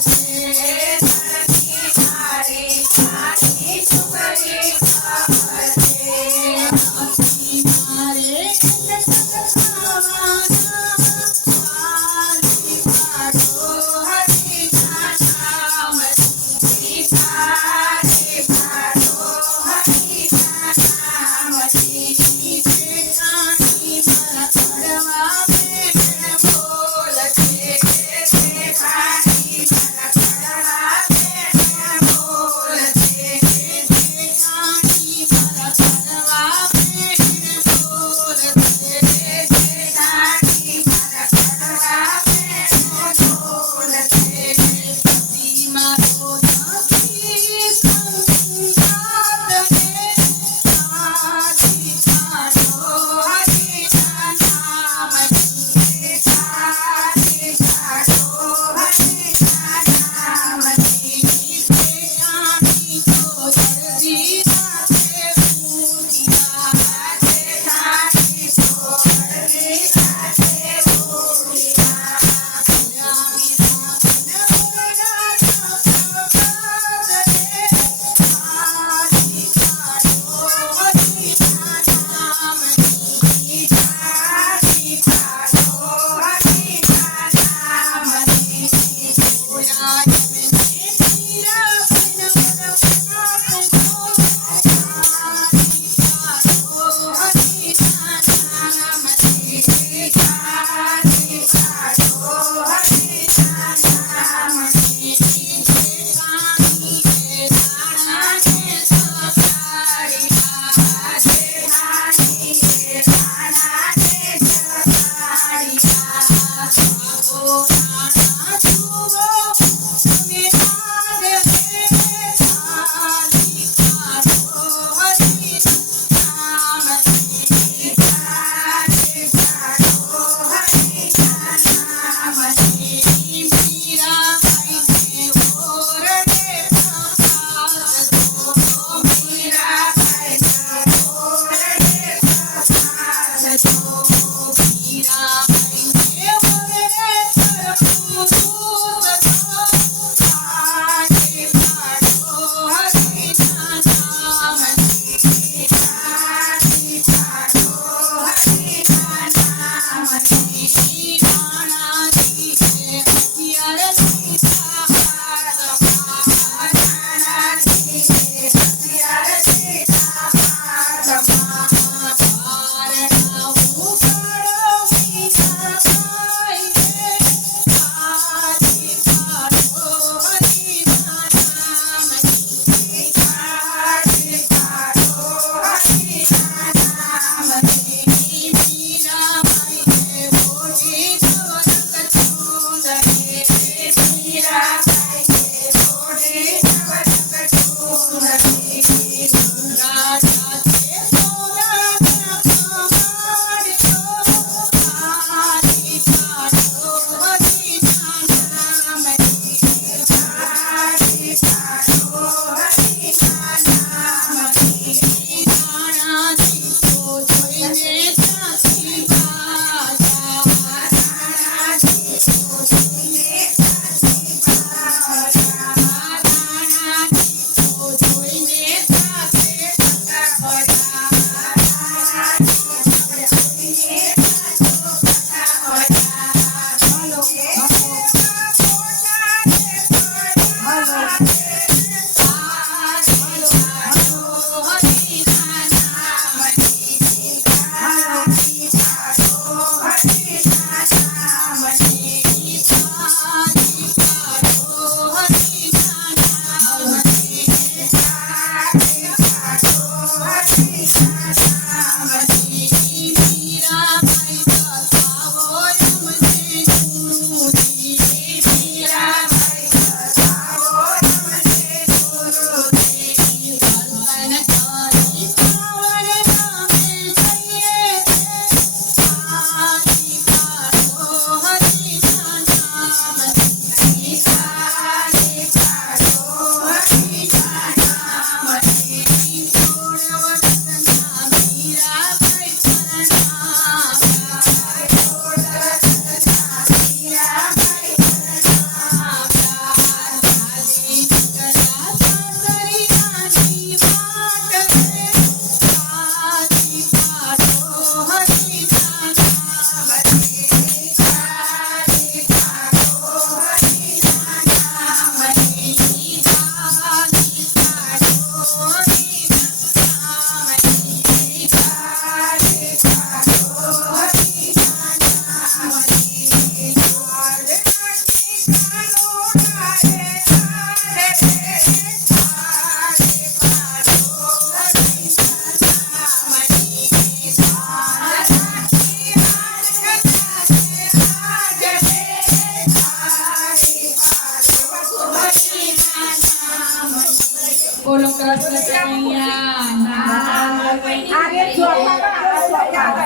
silence. siamo così. Ma, ma, ma, ma, ma, ma, ma,